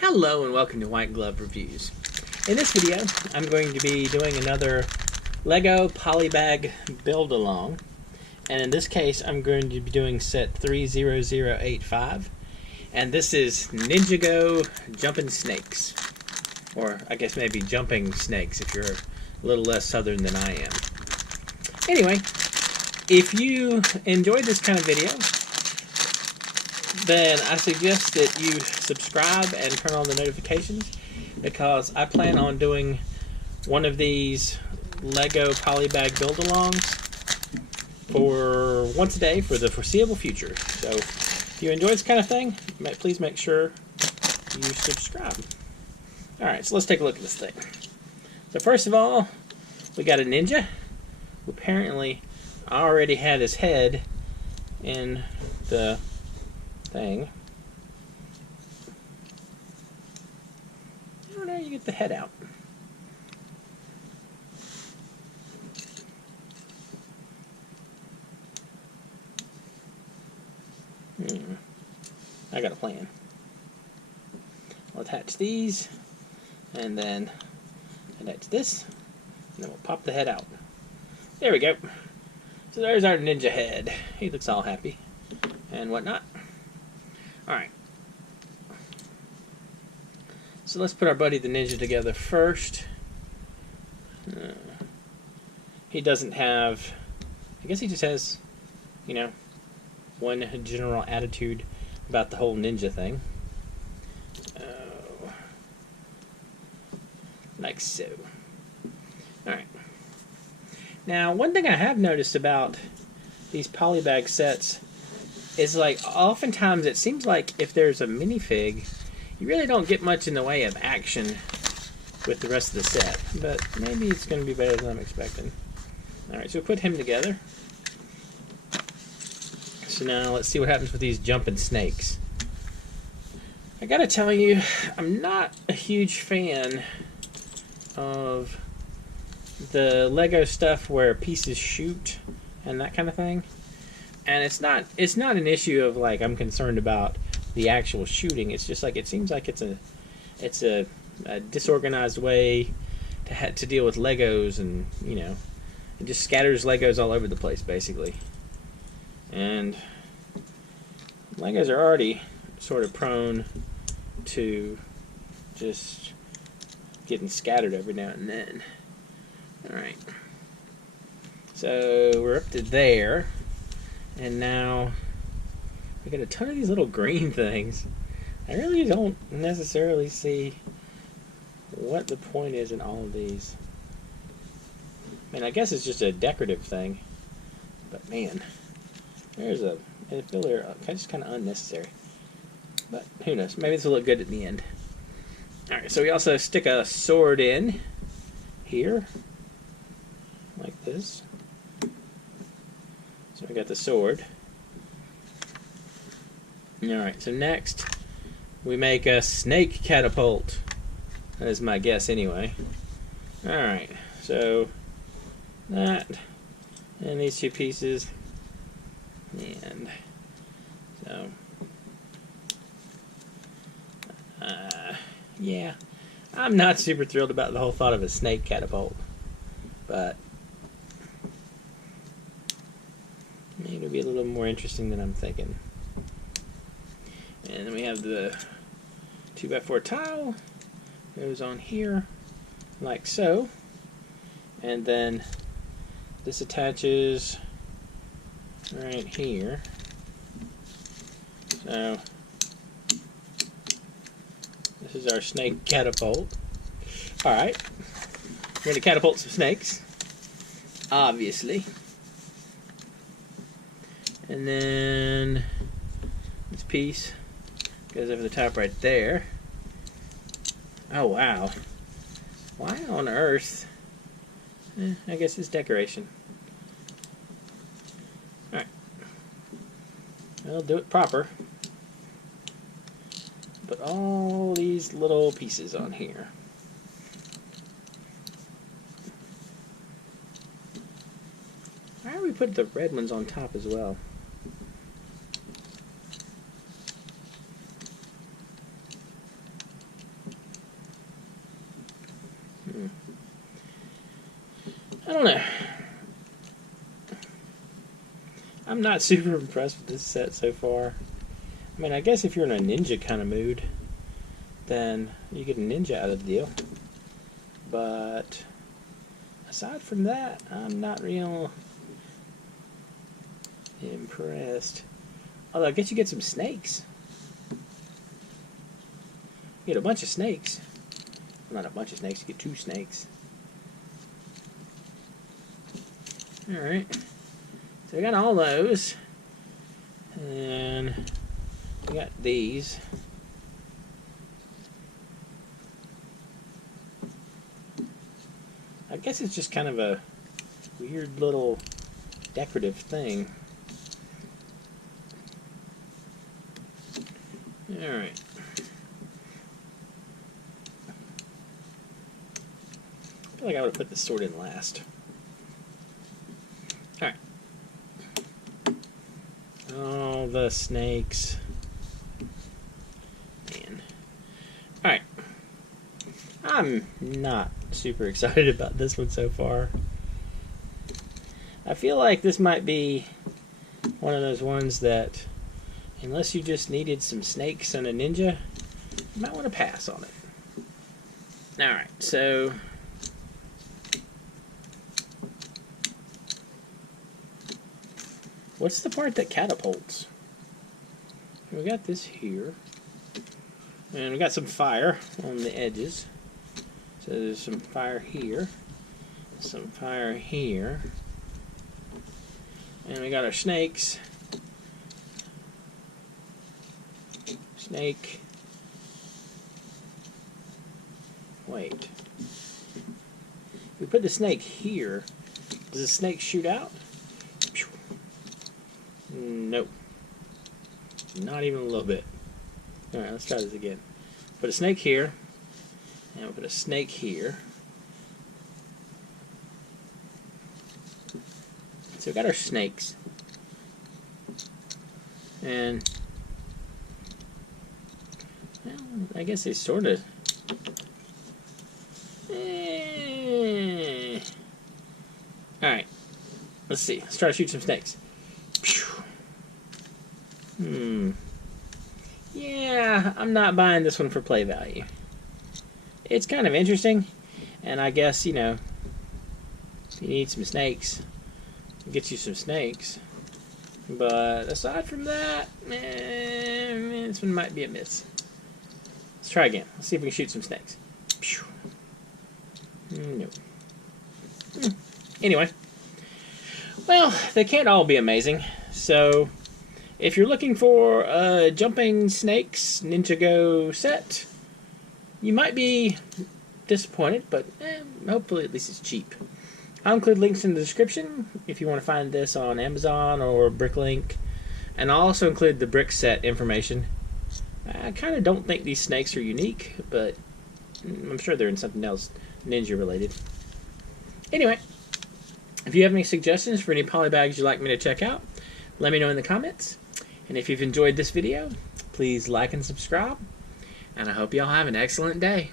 Hello and welcome to White Glove Reviews. In this video, I'm going to be doing another Lego Polybag build-along. And in this case, I'm going to be doing set 30085. And this is Ninjago Jumping Snakes. Or I guess maybe Jumping Snakes if you're a little less southern than I am. Anyway, if you enjoyed this kind of video, then I suggest that you subscribe and turn on the notifications, because I plan on doing one of these Lego Polybag build-alongs for once a day for the foreseeable future. So if you enjoy this kind of thing, please make sure you subscribe. Alright, so let's take a look at this thing. So first of all, we got a ninja who apparently already had his head in the thing. Oh, now you get the head out. I got a plan. I'll attach these, and then attach this, and then we'll pop the head out. There we go. So there's our ninja head. He looks all happy and whatnot. Alright, so let's put our buddy the ninja together first. He doesn't have, I guess he just has, you know, one general attitude about the whole ninja thing. Like so. Alright. Now, one thing I have noticed about these polybag sets is, like, oftentimes it seems like if there's a minifig, you really don't get much in the way of action with the rest of the set. But maybe it's going to be better than I'm expecting. Alright, so we'll put him together. So now let's see what happens with these jumping snakes. I gotta tell you, I'm not a huge fan of the Lego stuff where pieces shoot and that kind of thing. And it's not an issue of, like, I'm concerned about the actual shooting. It's just like it seems like it's a disorganized way to deal with Legos, and you know, it just scatters Legos all over the place basically. And Legos are already sort of prone to just getting scattered every now and then. Alright. So we're up to there. And now we got a ton of these little green things. I really don't necessarily see what the point is in all of these. I mean, I guess it's just a decorative thing. But man, there's a filler just kind of unnecessary. But who knows? Maybe this will look good at the end. Alright, so we also stick a sword in here. Like this. So we got the sword. Alright, so next we make a snake catapult. That is my guess anyway. Alright, so that and these two pieces. And so yeah, I'm not super thrilled about the whole thought of a snake catapult, but maybe it'll be a little more interesting than I'm thinking. And then we have the 2x4 tile, goes on here, like so. And then this attaches right here. So this is our snake catapult. Alright, we're going to catapult some snakes, obviously. And then this piece goes over the top right there. Oh wow. Why on earth? I guess it's decoration. Alright. I'll do it proper. Put all these little pieces on here. Why don't we put the red ones on top as well? I don't know. I'm not super impressed with this set so far. I mean, I guess if you're in a ninja kind of mood, then you get a ninja out of the deal. But aside from that, I'm not real impressed. Although I guess you get some snakes. You get a bunch of snakes. Not a bunch of snakes, you get 2 snakes. Alright. So we got all those. And we got these. I guess it's just kind of a weird little decorative thing. Alright. I feel like I would have put this sword in last. Alright. All the snakes. Man. Alright. I'm not super excited about this one so far. I feel like this might be one of those ones that, unless you just needed some snakes and a ninja, you might want to pass on it. Alright, so what's the part that catapults? We got this here. And we got some fire on the edges. So there's some fire here. Some fire here. And we got our snakes. Snake. Wait. We put the snake here. Does the snake shoot out? Nope. Not even a little bit. Alright, let's try this again. Put a snake here. And we'll put a snake here. So we got our snakes. And well, I guess they sort of Alright. Let's see. Let's try to shoot some snakes. Yeah, I'm not buying this one for play value. It's kind of interesting, and I guess, you know, if you need some snakes, it gets you some snakes. But aside from that, this one might be a miss. Let's try again. Let's see if we can shoot some snakes. Nope. Anyway. Well, they can't all be amazing, so if you're looking for a Jumping Snakes Ninjago set, you might be disappointed, but hopefully at least it's cheap. I'll include links in the description if you want to find this on Amazon or Bricklink, and I'll also include the brick set information. I kind of don't think these snakes are unique, but I'm sure they're in something else ninja related. Anyway, if you have any suggestions for any polybags you'd like me to check out, let me know in the comments. And if you've enjoyed this video, please like and subscribe. And I hope y'all have an excellent day.